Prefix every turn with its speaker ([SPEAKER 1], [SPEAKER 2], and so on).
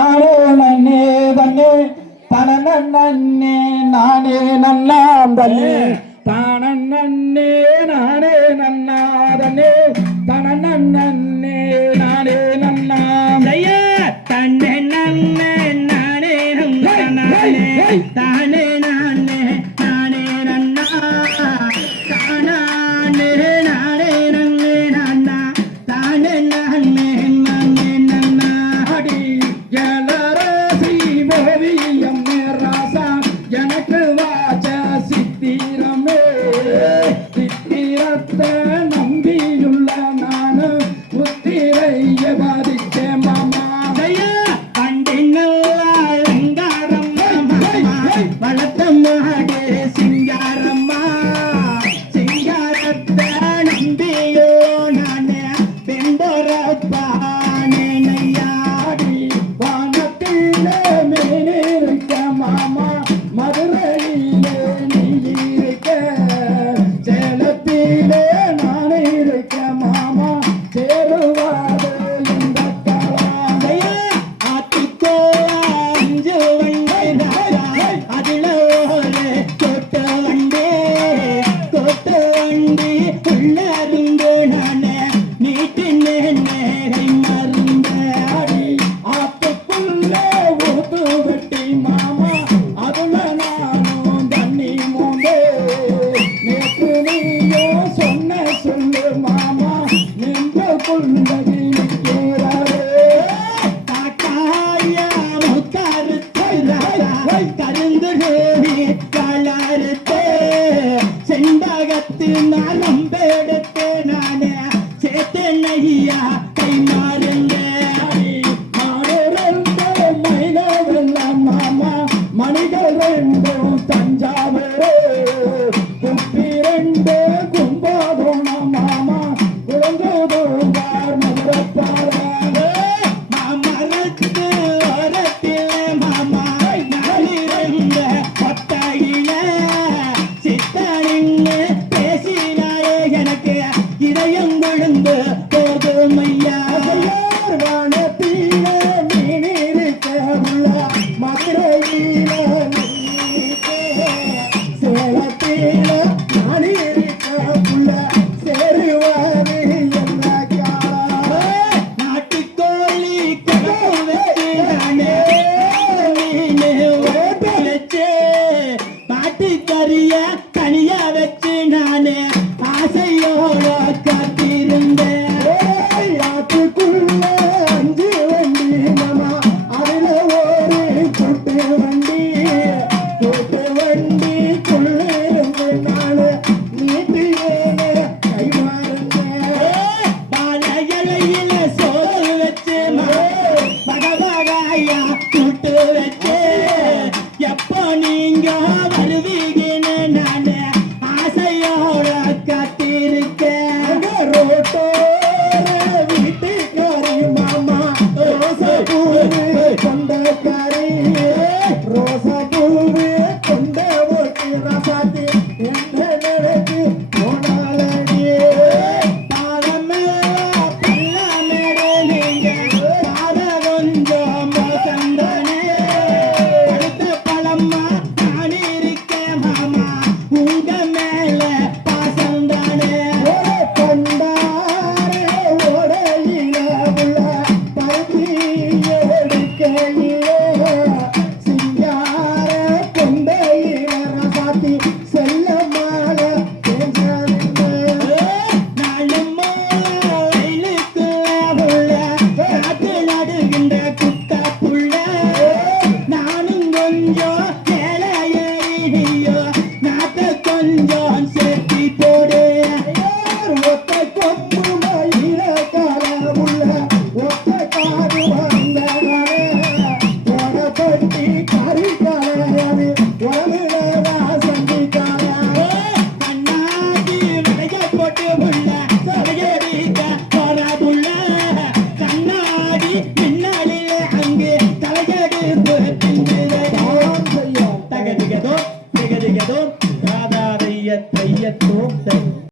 [SPEAKER 1] நானே நன்னே தன்னே தன நன்னே நானே நன்னாம்
[SPEAKER 2] தன்னே தான நன்னே நானே நன்னாதன்னே தன நன்னே
[SPEAKER 1] நானே
[SPEAKER 2] நன்னாம். தன்னே நன்னே நானே
[SPEAKER 1] நன்னானே தானே திட்டியத்தை செண்பகத்து நான்
[SPEAKER 2] நம்பெடுத்து நானே சேத்து நையா கை மாறுங்க
[SPEAKER 1] மனிதர்கள் Amén. depois.